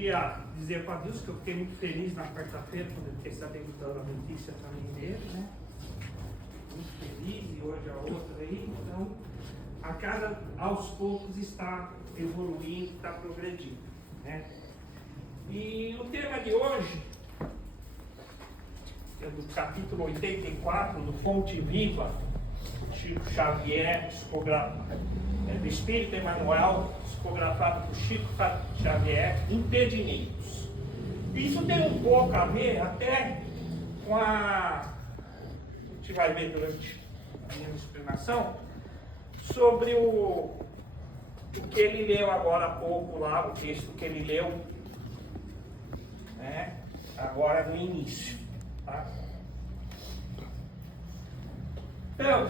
queria dizer para Deus que eu fiquei muito feliz na quarta-feira, quando eu fiquei sabendo da notícia também dele, né? Muito feliz, e hoje a outra aí. Então, a casa aos poucos está evoluindo, está progredindo, né? E o tema de hoje é do capítulo 84 do Fonte Viva, Chico Xavier, do Espírito Emmanuel, psicografado por Chico Xavier, Impedimentos. Isso tem um pouco a ver até com a gente vai ver durante a minha explanação sobre o que ele leu agora há pouco lá, o texto que ele leu, né, agora no início, tá? Então,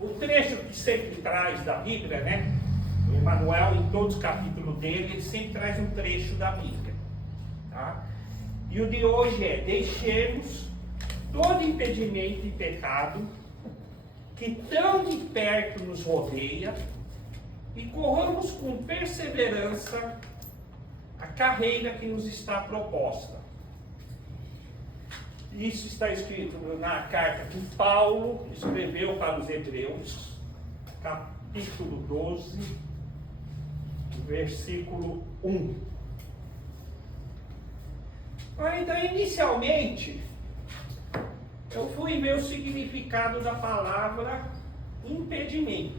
o trecho que sempre traz da Bíblia, né? O Emmanuel, em todos os capítulos dele, ele sempre traz um trecho da Bíblia, tá? E o de hoje é: deixemos todo impedimento e pecado que tão de perto nos rodeia e corramos com perseverança a carreira que nos está proposta. Isso está escrito na carta que Paulo escreveu para os Hebreus, capítulo 12, versículo 1. Então, inicialmente, eu fui ver o significado da palavra impedimento.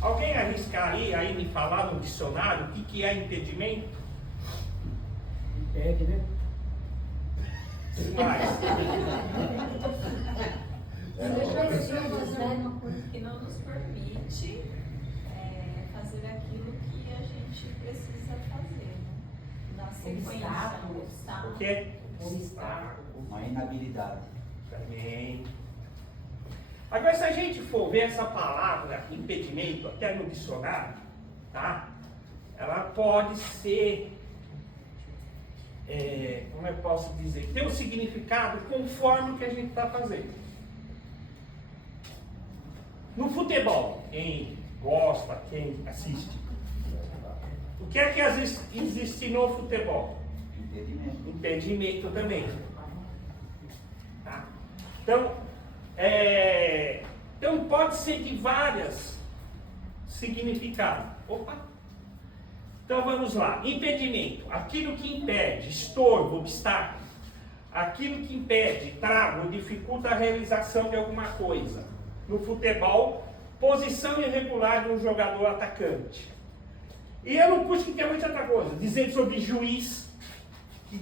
Alguém arriscaria aí me falar no dicionário o que é impedimento? Impede, né? Mais. Fazer uma coisa que não nos permite fazer aquilo que a gente precisa fazer, né? Na sequência, O que é? Uma inabilidade. Também. Agora, se a gente for ver essa palavra impedimento, até no dicionário, tá? Ela pode ser, como eu posso dizer, ter um significado conforme o que a gente está fazendo. No futebol, quem gosta, quem assiste, o que é que existe no futebol? Impedimento. Impedimento também. Tá? Então pode ser de vários significados. Opa! Então vamos lá. Impedimento, aquilo que impede, estorvo, obstáculo. Aquilo que impede, trava ou dificulta a realização de alguma coisa. No futebol, posição irregular de um jogador atacante. E eu não puxo que tem muita outra coisa. Dizendo sobre juiz, que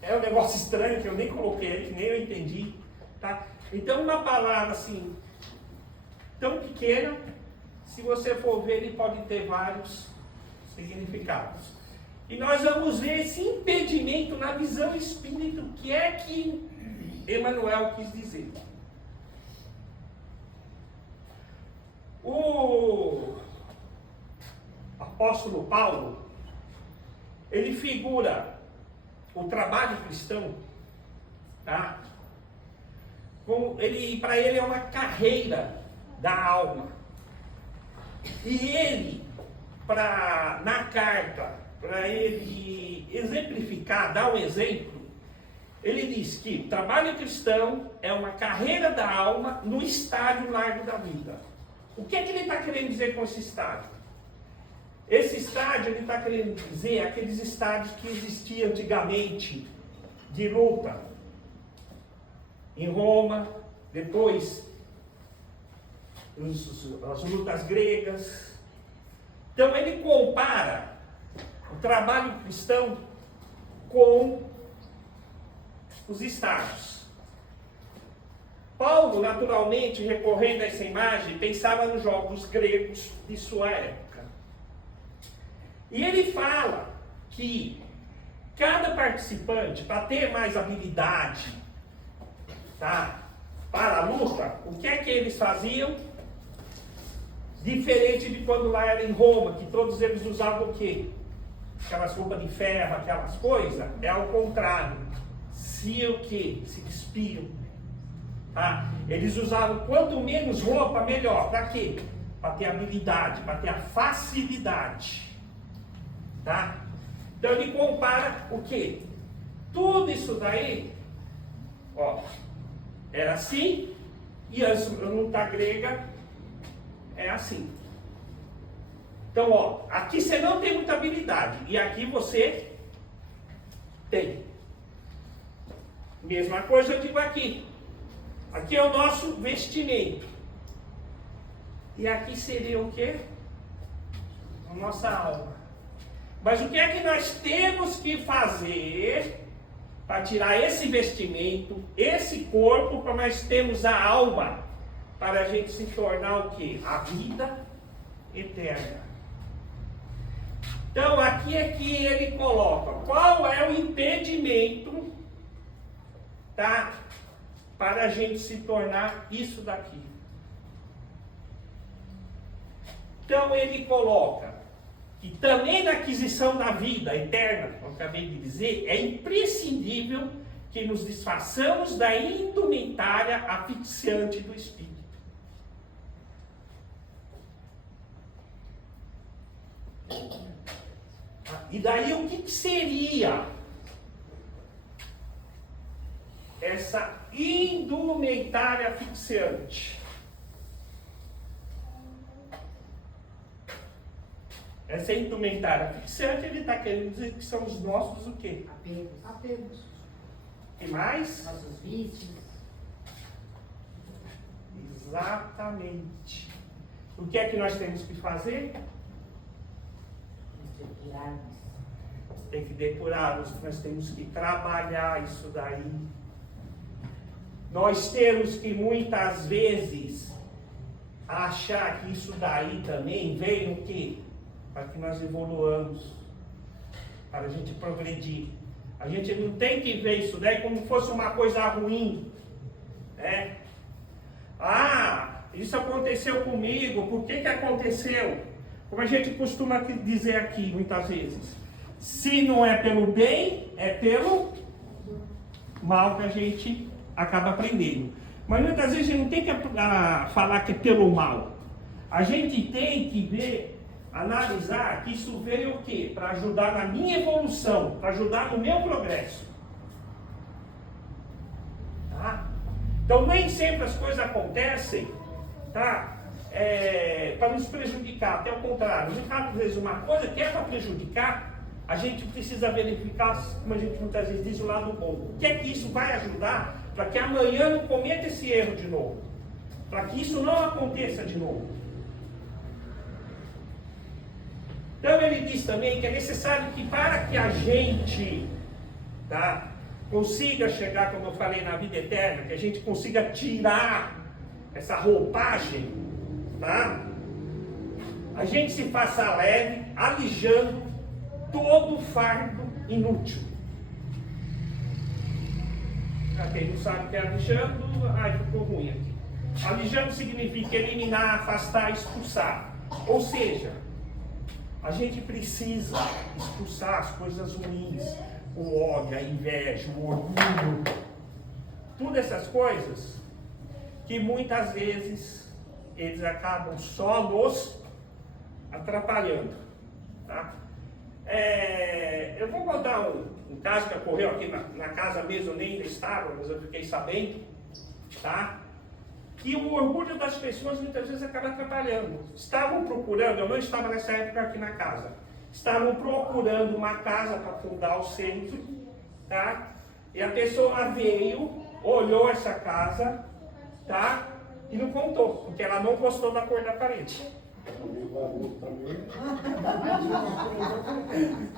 é um negócio estranho que eu nem coloquei, que nem eu entendi. Tá? Então uma palavra assim, tão pequena, se você for ver, ele pode ter vários significados. E nós vamos ver esse impedimento na visão espírita, o que é que Emmanuel quis dizer. O apóstolo Paulo, ele figura o trabalho cristão, tá? Para ele é uma carreira da alma. E ele, na carta, para ele exemplificar, dar um exemplo, ele diz que o trabalho cristão é uma carreira da alma no estágio largo da vida. O que é que ele está querendo dizer com esse estágio? Esse estágio ele está querendo dizer aqueles estágios que existiam antigamente de luta em Roma, depois as lutas gregas. Então ele compara o trabalho cristão com os estágios. Paulo, naturalmente, recorrendo a essa imagem, pensava nos jogos gregos de sua época. E ele fala que cada participante, para ter mais habilidade, tá, para a luta, o que é que eles faziam? Diferente de quando lá era em Roma, que todos eles usavam o quê? Aquelas roupas de ferro, aquelas coisas. É ao contrário. O quê? Se despiam. Tá? Eles usavam quanto menos roupa, melhor. Para quê? para ter habilidade, para ter a facilidade. Tá? Então ele compara o quê? Tudo isso daí, ó, era assim, e a luta grega é assim. Então, ó, aqui você não tem muita habilidade, e aqui você tem. Mesma coisa eu digo aqui. Aqui é o nosso vestimento. E aqui seria o quê? A nossa alma. Mas o que é que nós temos que fazer para tirar esse vestimento, esse corpo, para nós termos a alma, para a gente se tornar o quê? A vida eterna. Então aqui é que ele coloca qual é o impedimento, tá? Para a gente se tornar isso daqui. Então ele coloca que também na aquisição da vida eterna, como eu acabei de dizer, é imprescindível que nos desfaçamos da indumentária asfixiante do espírito. E daí o que seria essa indumentária asfixiante? Essa indumentária asfixiante, ele está querendo dizer que são os nossos o quê? Apegos. E mais? Nossos vícios. Exatamente. O que é que nós temos que fazer? Tem que depurar-nos, nós temos que trabalhar isso daí. Nós temos que muitas vezes achar que isso daí também vem o quê? Para que nós evoluamos, para a gente progredir. A gente não tem que ver isso daí como fosse uma coisa ruim, né? Ah, isso aconteceu comigo, por que aconteceu? Como a gente costuma dizer aqui muitas vezes, se não é pelo bem, é pelo mal que a gente acaba aprendendo. Mas muitas vezes a gente não tem que falar que é pelo mal. A gente tem que ver, analisar que isso veio o quê? Para ajudar na minha evolução, para ajudar no meu progresso. Tá? Então nem sempre as coisas acontecem, tá? Para nos prejudicar, até o contrário. Muitas vezes uma coisa que é para prejudicar, a gente precisa verificar, como a gente muitas vezes diz, o lado bom. O que é que isso vai ajudar para que amanhã não cometa esse erro de novo? Para que isso não aconteça de novo. Então ele diz também que é necessário que para que a gente, tá, consiga chegar, como eu falei, na vida eterna, que a gente consiga tirar essa roupagem, tá? A gente se faça leve, alijando todo fardo inútil. Pra quem não sabe o que é alijando, ficou ruim aqui. Alijando significa eliminar, afastar, expulsar. Ou seja, a gente precisa expulsar as coisas ruins, o ódio, a inveja, o orgulho, todas essas coisas que muitas vezes eles acabam só nos atrapalhando, tá? Eu vou contar um caso que ocorreu aqui na casa mesmo, eu nem ainda estava, mas eu fiquei sabendo, tá? Que o orgulho das pessoas muitas vezes acaba atrapalhando. Estavam procurando, eu não estava nessa época aqui na casa, estavam procurando uma casa para fundar o centro, tá? E a pessoa veio, olhou essa casa, tá? E não contou, porque ela não gostou da cor da parede.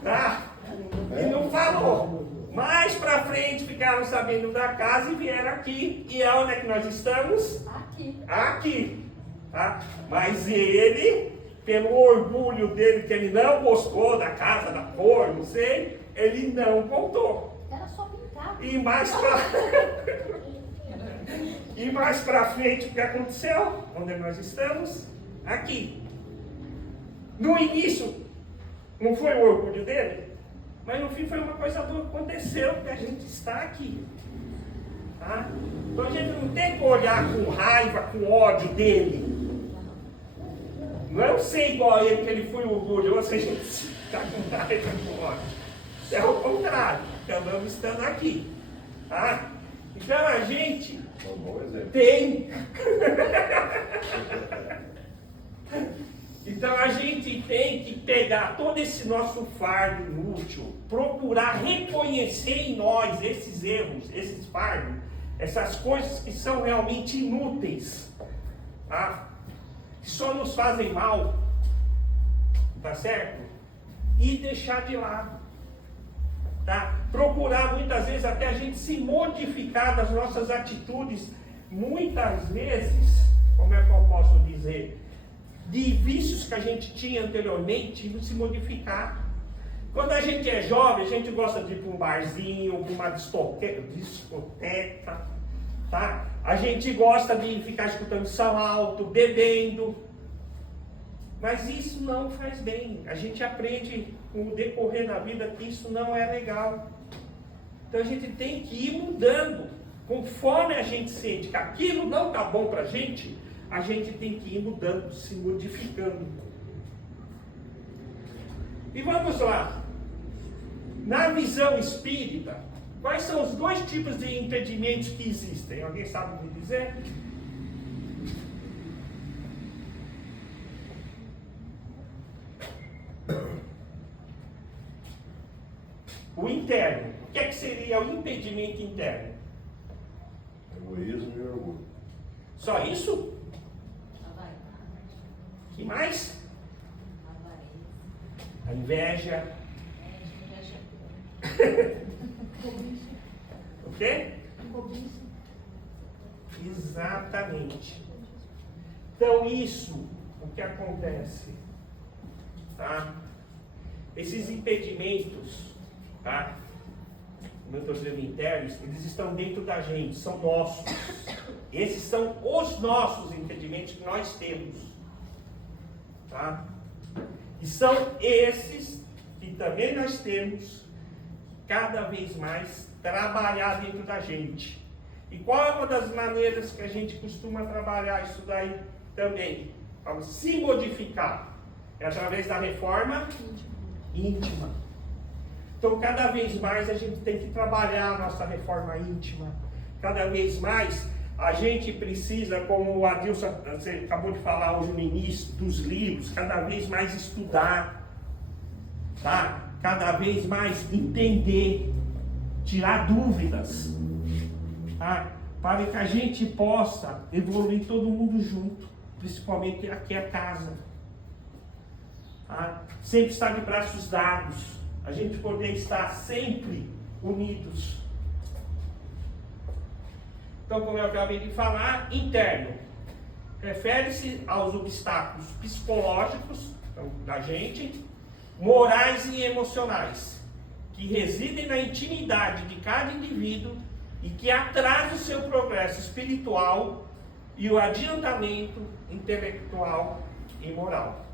Tá? E não falou. Mais pra frente ficaram sabendo da casa e vieram aqui. E onde é que nós estamos? Aqui. Tá? Mas ele, pelo orgulho dele, que ele não gostou da casa, da cor, não sei, ele não contou. Era só pintar. E mais pra frente, o que aconteceu? Onde nós estamos? Aqui. No início, não foi o orgulho dele, mas no fim foi uma coisa boa que aconteceu, que a gente está aqui. Tá? Então a gente não tem que olhar com raiva, com ódio dele. Não é eu ser igual a ele, que ele foi orgulhoso, que a gente está com raiva com ódio. É o contrário, que andamos estando aqui. Tá? Então a gente tem. Então a gente tem que pegar todo esse nosso fardo inútil, procurar reconhecer em nós esses erros, esses fardos, essas coisas que são realmente inúteis, tá? Que só nos fazem mal, tá certo? E deixar de lado, tá? Procurar muitas vezes até a gente se modificar das nossas atitudes, muitas vezes, como é que eu posso dizer, de vícios que a gente tinha anteriormente, se modificar. Quando a gente é jovem, a gente gosta de ir para um barzinho, para uma discoteca, tá? A gente gosta de ficar escutando som alto, bebendo. Mas isso não faz bem. A gente aprende com o decorrer da vida que isso não é legal. Então a gente tem que ir mudando. Conforme a gente sente que aquilo não está bom para a gente tem que ir mudando, se modificando. E vamos lá. Na visão espírita, quais são os dois tipos de impedimentos que existem? Alguém sabe me dizer? O interno. O que é que seria o impedimento interno? Egoísmo e orgulho. Só isso? Que mais? A inveja. O quê? Exatamente. Então isso, o que acontece? Tá? Esses impedimentos, tá? Como eu estou dizendo internos, eles estão dentro da gente, são nossos. Esses são os nossos impedimentos que nós temos. Tá? E são esses que também nós temos cada vez mais trabalhar dentro da gente. E qual é uma das maneiras que a gente costuma trabalhar isso daí também? Para se modificar. É através da reforma íntima. Então cada vez mais a gente tem que trabalhar a nossa reforma íntima. Cada vez mais a gente precisa, como o Adilson você acabou de falar hoje no início, dos livros, cada vez mais estudar, tá? Cada vez mais entender, tirar dúvidas, tá? Para que a gente possa evoluir todo mundo junto, principalmente aqui a casa. Tá? Sempre estar de braços dados, a gente poder estar sempre unidos. Então, como eu acabei de falar, interno refere-se aos obstáculos psicológicos então, da gente, morais e emocionais, que residem na intimidade de cada indivíduo e que atrasam o seu progresso espiritual e o adiantamento intelectual e moral.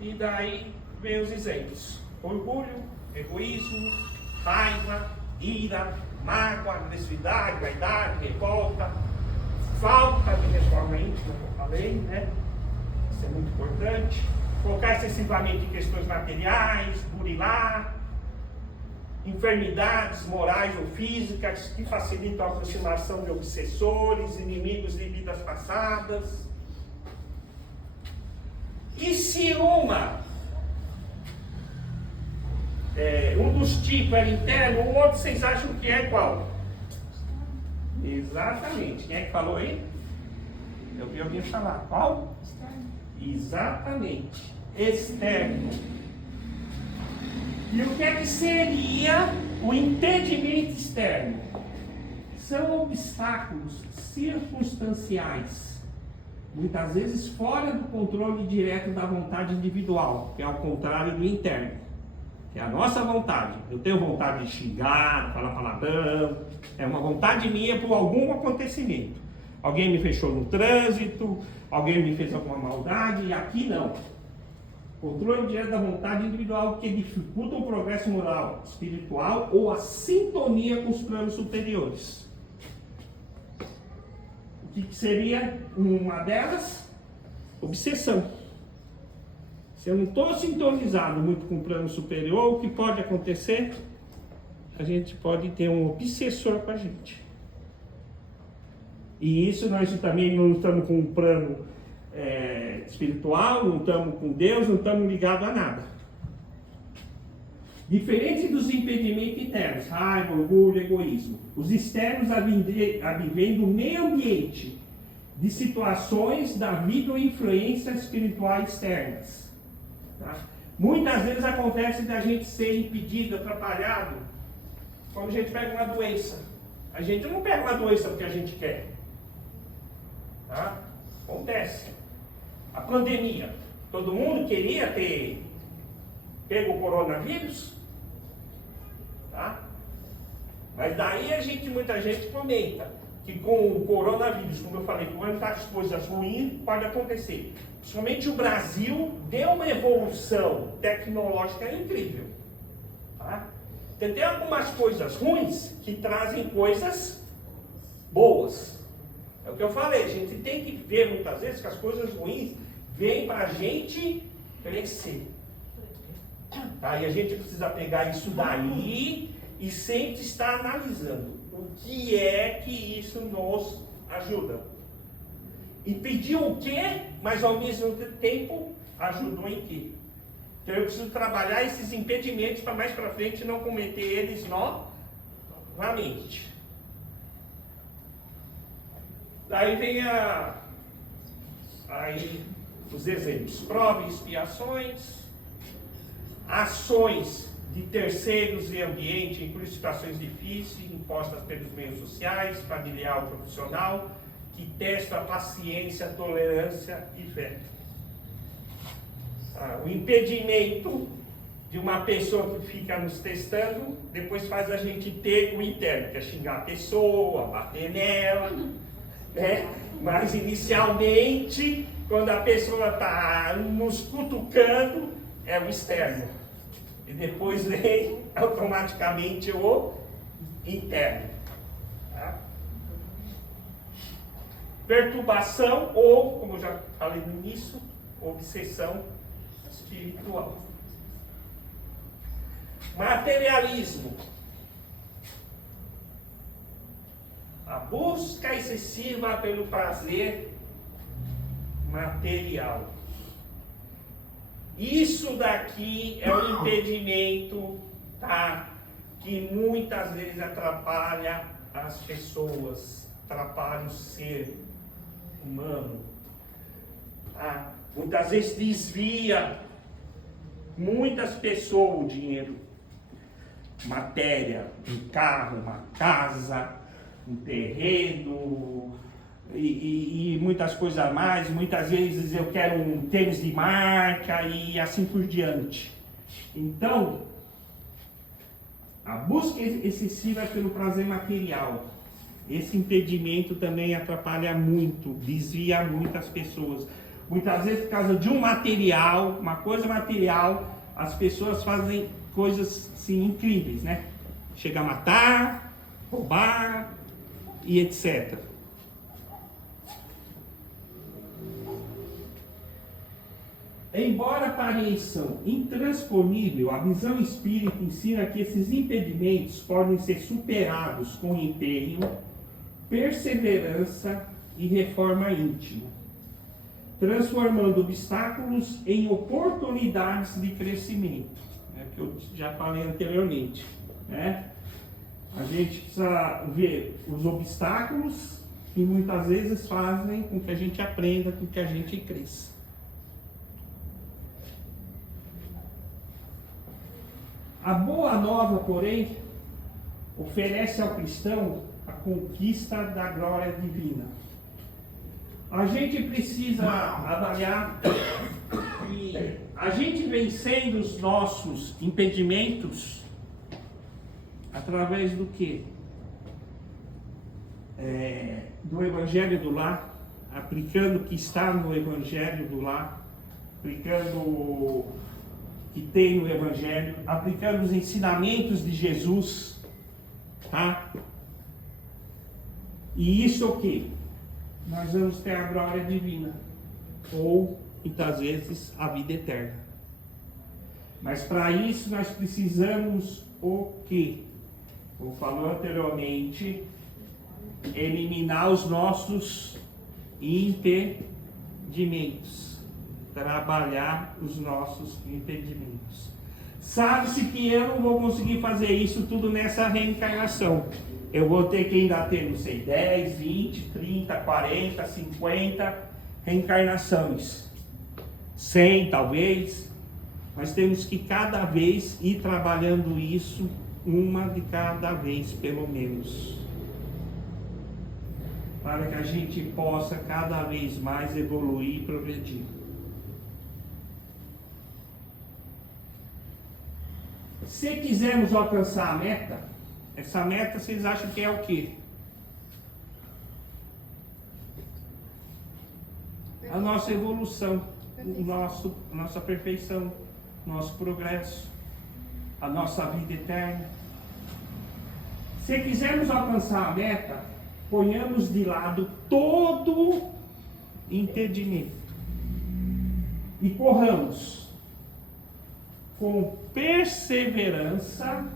E daí vem os exemplos: orgulho, egoísmo, raiva, ira, mágoa, agressividade, vaidade, revolta, falta de reforma íntima, como eu falei, né? Isso é muito importante. Focar excessivamente em questões materiais, burilar, enfermidades morais ou físicas que facilitam a aproximação de obsessores, inimigos de vidas passadas. E se um dos tipos é interno, o outro vocês acham que é qual? Exatamente. Quem é que falou aí? Eu vi alguém falar. Qual? Exatamente. Externo. E o que é que seria o impedimento externo? São obstáculos circunstanciais, muitas vezes fora do controle direto da vontade individual, que é ao contrário do interno, que é a nossa vontade. Eu tenho vontade de xingar, de falar palavrão, é uma vontade minha por algum acontecimento. Alguém me fechou no trânsito, alguém me fez alguma maldade, e aqui não. Controle direto da vontade individual que dificulta o progresso moral, espiritual ou a sintonia com os planos superiores. O que seria uma delas? Obsessão. Se eu não estou sintonizado muito com o plano superior, o que pode acontecer? A gente pode ter um obsessor com a gente. E isso nós também não estamos com um plano espiritual, não estamos com Deus, não estamos ligados a nada. Diferente dos impedimentos internos, raiva, orgulho, egoísmo. Os externos advêm do meio ambiente, de situações da vida ou influências espirituais externas. Tá? Muitas vezes acontece da gente ser impedido, atrapalhado, quando a gente pega uma doença. A gente não pega uma doença porque a gente quer. Tá? Acontece. A pandemia. Todo mundo queria ter pego o coronavírus. Tá? Mas daí muita gente comenta que com o coronavírus, como eu falei, com as coisas ruins, pode acontecer. Principalmente o Brasil deu uma evolução tecnológica incrível. Tá? Tem algumas coisas ruins que trazem coisas boas. É o que eu falei, a gente tem que ver muitas vezes que as coisas ruins vêm para a gente crescer. Tá? E a gente precisa pegar isso daí e sempre estar analisando o que é que isso nos ajuda. Impediu o quê, mas ao mesmo tempo ajudou em quê? Então eu preciso trabalhar esses impedimentos para mais para frente não cometer eles novamente. Daí vem os exemplos: prova e expiações, ações de terceiros e ambiente, inclui situações difíceis impostas pelos meios sociais, familiar ou profissional, que testa a paciência, tolerância e fé. O impedimento de uma pessoa que fica nos testando, depois faz a gente ter o interno, que é xingar a pessoa, bater nela, né? Mas inicialmente, quando a pessoa está nos cutucando, é o externo. E depois vem automaticamente o interno. Tá? Perturbação ou, como eu já falei no início, obsessão espiritual. Materialismo. A busca excessiva pelo prazer material. Isso daqui é um impedimento, tá? Que muitas vezes atrapalha as pessoas, atrapalha o ser humano. Tá? Muitas vezes desvia muitas pessoas o dinheiro, matéria, um carro, uma casa, um terreno e muitas coisas a mais. Muitas vezes eu quero um tênis de marca e assim por diante. Então, a busca excessiva pelo prazer material, esse impedimento também atrapalha muito, desvia muitas pessoas. Muitas vezes, por causa de um material, uma coisa material, as pessoas fazem coisas assim, incríveis, né? Chega a matar, roubar e etc. Embora pareçam intransponíveis, a visão espírita ensina que esses impedimentos podem ser superados com empenho, perseverança e reforma íntima, transformando obstáculos em oportunidades de crescimento, que eu já falei anteriormente, né? A gente precisa ver os obstáculos que muitas vezes fazem com que a gente aprenda, com que a gente cresça. A boa nova, porém, oferece ao cristão a conquista da glória divina. A gente precisa avaliar que a gente vencendo os nossos impedimentos através do quê? Do Evangelho do Lar, aplicando o que está no Evangelho do Lar, aplicando o que tem no Evangelho, aplicando os ensinamentos de Jesus, tá? E isso o quê? Nós vamos ter a glória divina, ou muitas vezes a vida eterna. Mas para isso nós precisamos o quê? Como falou anteriormente, eliminar os nossos impedimentos. Trabalhar os nossos impedimentos. Sabe-se que eu não vou conseguir fazer isso tudo nessa reencarnação. Eu vou ter que ainda ter, não sei, 10, 20, 30, 40, 50 reencarnações. 100 talvez. Nós temos que cada vez ir trabalhando isso, uma de cada vez pelo menos. Para que a gente possa cada vez mais evoluir e progredir. Se quisermos alcançar a meta, essa meta vocês acham que é o quê? A nossa evolução, nossa perfeição, nosso progresso, a nossa vida eterna. Se quisermos alcançar a meta, ponhamos de lado todo impedimento e corramos com perseverança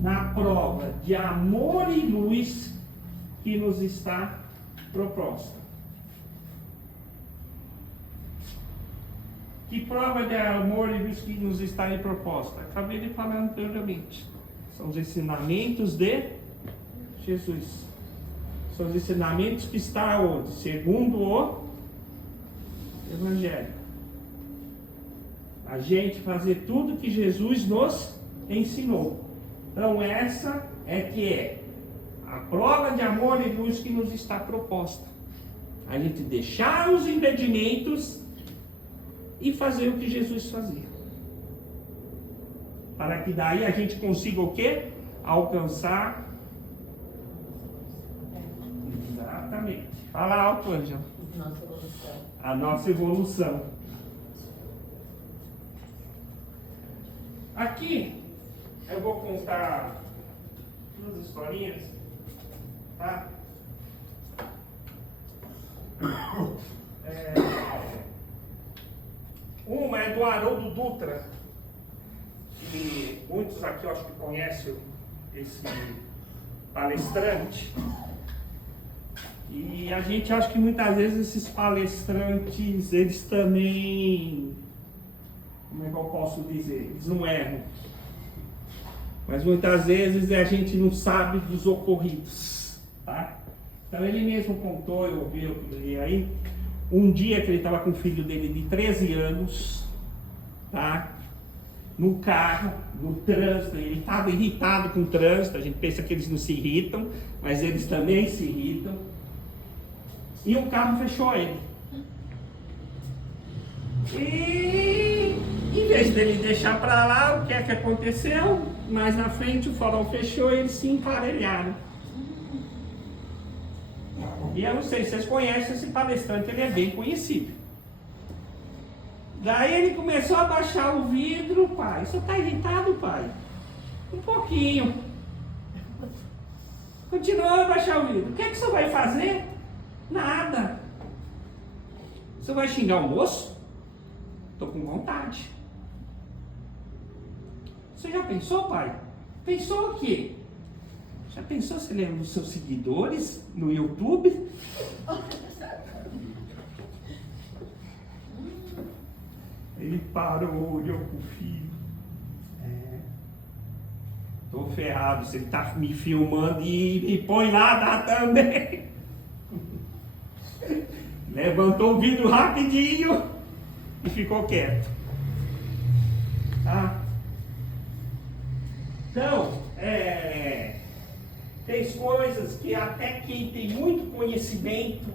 na prova de amor e luz que nos está proposta. Que prova de amor e luz que nos está aí proposta? Acabei de falar anteriormente. São os ensinamentos de Jesus. São os ensinamentos que estão onde? Segundo o Evangelho. A gente fazer tudo que Jesus nos ensinou. Então essa é a prova de amor e luz que nos está proposta. A gente deixar os impedimentos e fazer o que Jesus fazia. Para que daí a gente consiga o quê? Alcançar. Exatamente. Fala alto, Ângela. A nossa evolução. Aqui eu vou contar duas historinhas, tá? Uma é do Haroldo Dutra, que muitos aqui eu acho que conhecem esse palestrante. E a gente acha que muitas vezes esses palestrantes, eles também, como é que eu posso dizer? Eles não erram. Mas muitas vezes a gente não sabe dos ocorridos, tá? Então ele mesmo contou, eu ouvi aí, um dia que ele estava com o filho dele de 13 anos, tá? No carro, no trânsito, ele estava irritado com o trânsito, a gente pensa que eles não se irritam, mas eles também se irritam. E o carro fechou ele. E em vez dele deixar para lá, o que é que aconteceu? Mais na frente o farol fechou e eles se emparelharam. E eu não sei se vocês conhecem esse palestrante, ele é bem conhecido. Daí ele começou a baixar o vidro, pai. Você está irritado, pai? Um pouquinho. Continuou a baixar o vidro. O que é que você vai fazer? Nada. Você vai xingar o moço? Estou com vontade. Você já pensou, pai? Pensou o quê? Já pensou se ele é um dos seus seguidores no YouTube? Ele parou, olhou pro filho. Tô ferrado, se ele tá me filmando e me põe lá também. Levantou o vidro rapidinho e ficou quieto. Tá? Então, tem coisas que até quem tem muito conhecimento,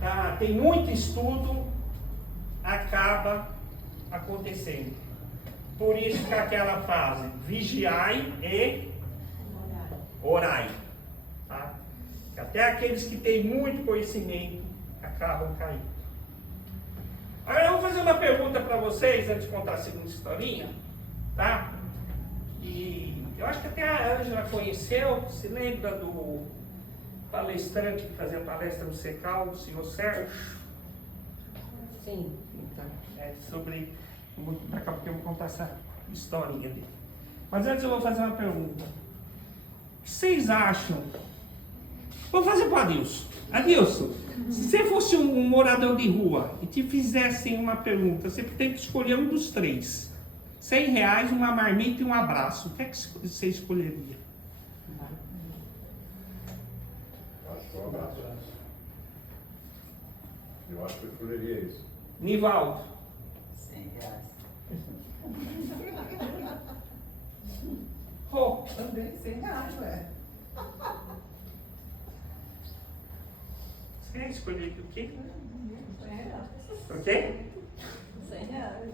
tá, tem muito estudo, acaba acontecendo. Por isso que aquela frase, vigiai e orai. Tá? Que até aqueles que têm muito conhecimento acabam caindo. Agora eu vou fazer uma pergunta para vocês, antes de contar a segunda historinha, tá? E eu acho que até a Ângela conheceu, se lembra do palestrante que fazia palestra no Secal, o senhor Sérgio? Sim. Então, sobre Daqui a pouco eu vou contar essa historinha dele. Mas antes eu vou fazer uma pergunta. O que vocês acham? Vou fazer para Adilson. Adilson, se você fosse um morador de rua e te fizessem uma pergunta, você tem que escolher um dos três. R$100, uma marmita e um abraço. O que é que você escolheria? Acho que é um abraço. Eu acho que eu escolheria isso. Nivaldo. R$100. Oh, Também R$100, ué. você quer escolher o quê? R$100. O quê? R$100.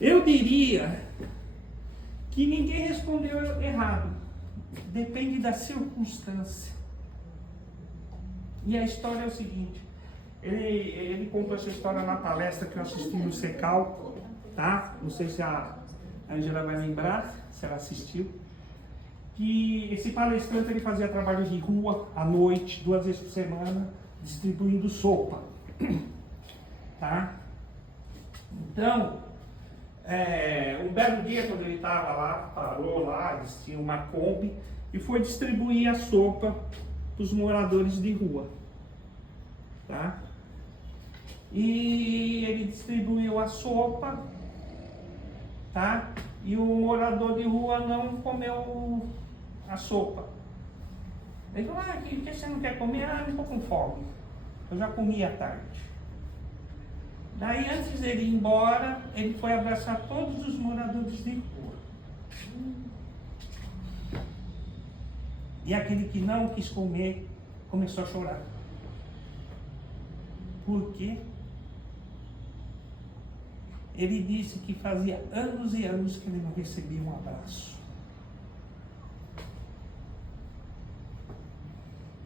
Eu diria que ninguém respondeu errado. Depende da circunstância. E a história é o seguinte. Ele contou essa história na palestra que eu assisti no Secal, tá? Não sei se a Angela vai lembrar, se ela assistiu. Que esse palestrante ele fazia trabalho de rua à noite, 2 vezes por semana, distribuindo sopa, tá? Então, um belo dia quando ele estava lá, parou lá, eles tinham uma Kombi e foi distribuir a sopa para os moradores de rua, tá? E ele distribuiu a sopa, tá? E o morador de rua não comeu a sopa. Ele falou, por que você não quer comer? Eu estou com fome. Eu já comi à tarde. Daí, antes dele ir embora, ele foi abraçar todos os moradores de rua. E aquele que não quis comer, começou a chorar. Por quê? Ele disse que fazia anos e anos que ele não recebia um abraço.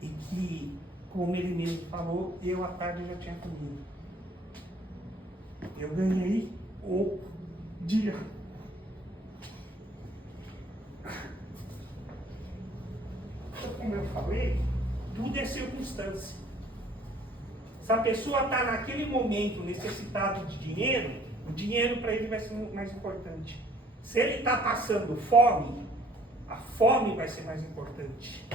E que, como ele mesmo falou, eu à tarde já tinha comido. Eu ganhei o dia. Como eu falei, tudo é circunstância. Se a pessoa está naquele momento necessitado de dinheiro, o dinheiro para ele vai ser mais importante. Se ele está passando fome, a fome vai ser mais importante.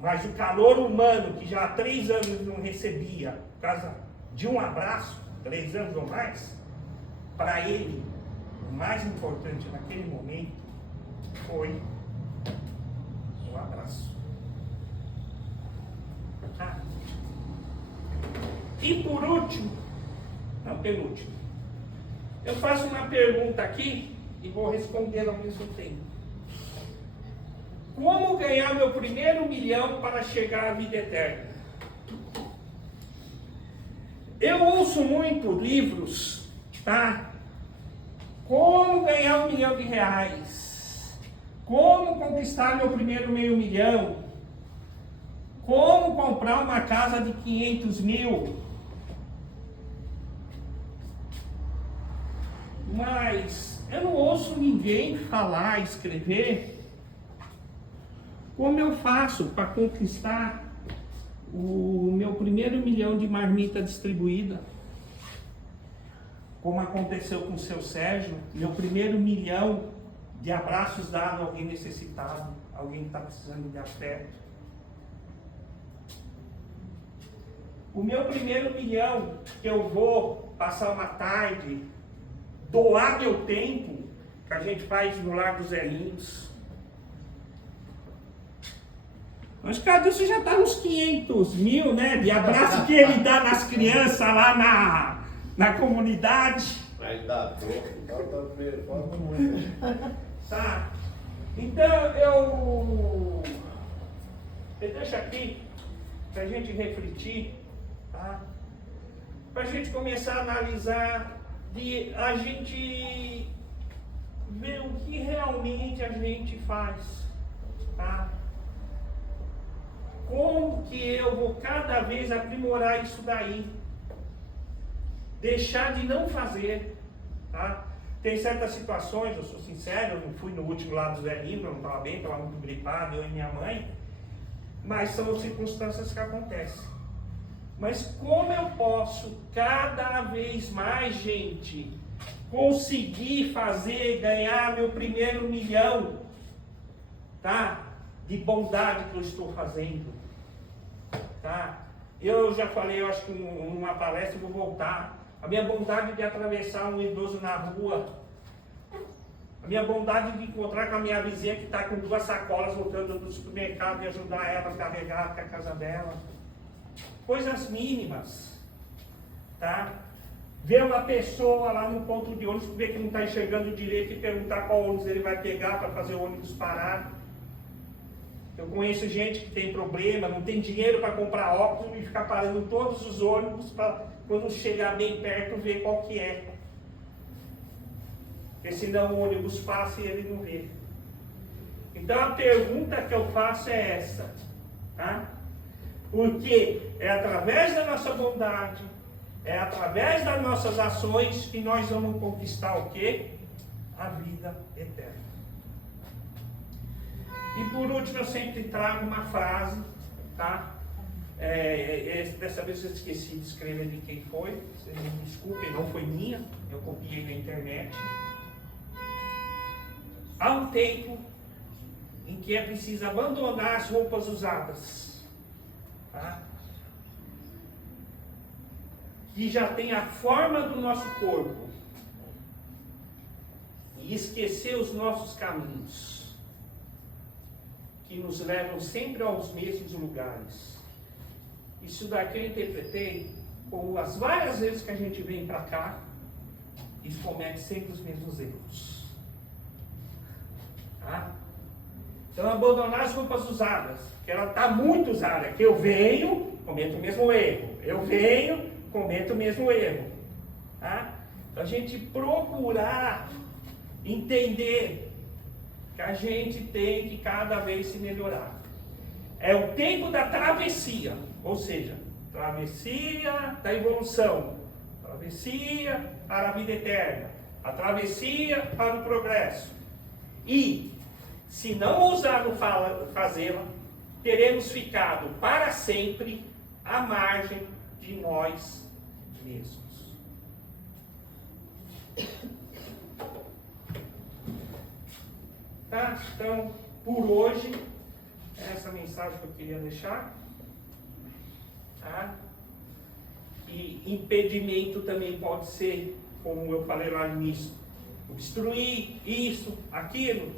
Mas o calor humano, que já há 3 anos não recebia, por causa de um abraço, 3 anos ou mais, para ele, o mais importante naquele momento foi o abraço. Ah. E por último, não, penúltimo, eu faço uma pergunta aqui e vou responder ao mesmo tempo. Como ganhar meu primeiro 1 milhão para chegar à vida eterna? Eu ouço muito livros, tá? Como ganhar R$1 milhão? Como conquistar meu primeiro meio milhão? Como comprar uma casa de 500 mil? Mas eu não ouço ninguém falar, escrever como eu faço para conquistar o meu primeiro 1 milhão de marmita distribuída, como aconteceu com o seu Sérgio, meu primeiro 1 milhão de abraços dados a alguém necessitado, alguém que está precisando de afeto. O meu primeiro 1 milhão que eu vou passar uma tarde, doar meu tempo, que a gente faz no Lar dos Velhinhos. Mas cadê você já está nos 500 mil, né? De abraço que ele dá nas crianças lá na comunidade. Mas dá pouco, falta muito. Tá? Então eu deixo aqui para a gente refletir, tá? Para a gente começar a analisar, de a gente ver o que realmente a gente faz, tá? Como que eu vou cada vez aprimorar isso daí? Deixar de não fazer, tá? Tem certas situações, eu sou sincero, eu não fui no último Lar dos Velhinhos, eu não estava bem, estava muito gripado, eu e minha mãe, mas são circunstâncias que acontecem. Mas como eu posso cada vez mais, gente, conseguir fazer, ganhar meu primeiro milhão, tá? De bondade que eu estou fazendo, tá? Eu já falei, eu acho que numa palestra eu vou voltar. A minha bondade de atravessar um idoso na rua, a minha bondade de encontrar com a minha vizinha que está com 2 sacolas voltando do supermercado e ajudar ela a carregar até a casa dela. Coisas mínimas, tá? Ver uma pessoa lá no ponto de ônibus, ver que não está enxergando direito e perguntar qual ônibus ele vai pegar para fazer o ônibus parar. Eu conheço gente que tem problema, não tem dinheiro para comprar óculos e ficar parando todos os ônibus para quando chegar bem perto ver qual que é. Porque senão o ônibus passa e ele não vê. Então a pergunta que eu faço é essa, tá? Porque é através da nossa bondade, é através das nossas ações que nós vamos conquistar o quê? A vida eterna. E por último eu sempre trago uma frase, tá? Dessa vez eu esqueci de escrever de quem foi, vocês me desculpem, não foi minha, eu copiei na internet. Há um tempo em que é preciso abandonar as roupas usadas, tá? Que já tem a forma do nosso corpo, e esquecer os nossos caminhos, que nos levam sempre aos mesmos lugares. Isso daqui eu interpretei como as várias vezes que a gente vem para cá e comete sempre os mesmos erros. Tá? Então abandonar as roupas usadas, que ela está muito usada, que eu venho, cometo o mesmo erro, eu venho, cometo o mesmo erro. Tá? Então a gente procurar entender que a gente tem que cada vez se melhorar. É o tempo da travessia, ou seja, travessia da evolução, travessia para a vida eterna, a travessia para o progresso. E, se não ousarmos fazê-la, teremos ficado para sempre à margem de nós mesmos. Tá? Então, por hoje, essa mensagem que eu queria deixar. Tá? E impedimento também pode ser, como eu falei lá no início, obstruir isso, aquilo.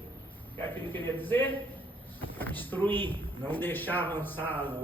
É aquilo que eu queria dizer? Obstruir, não deixar avançar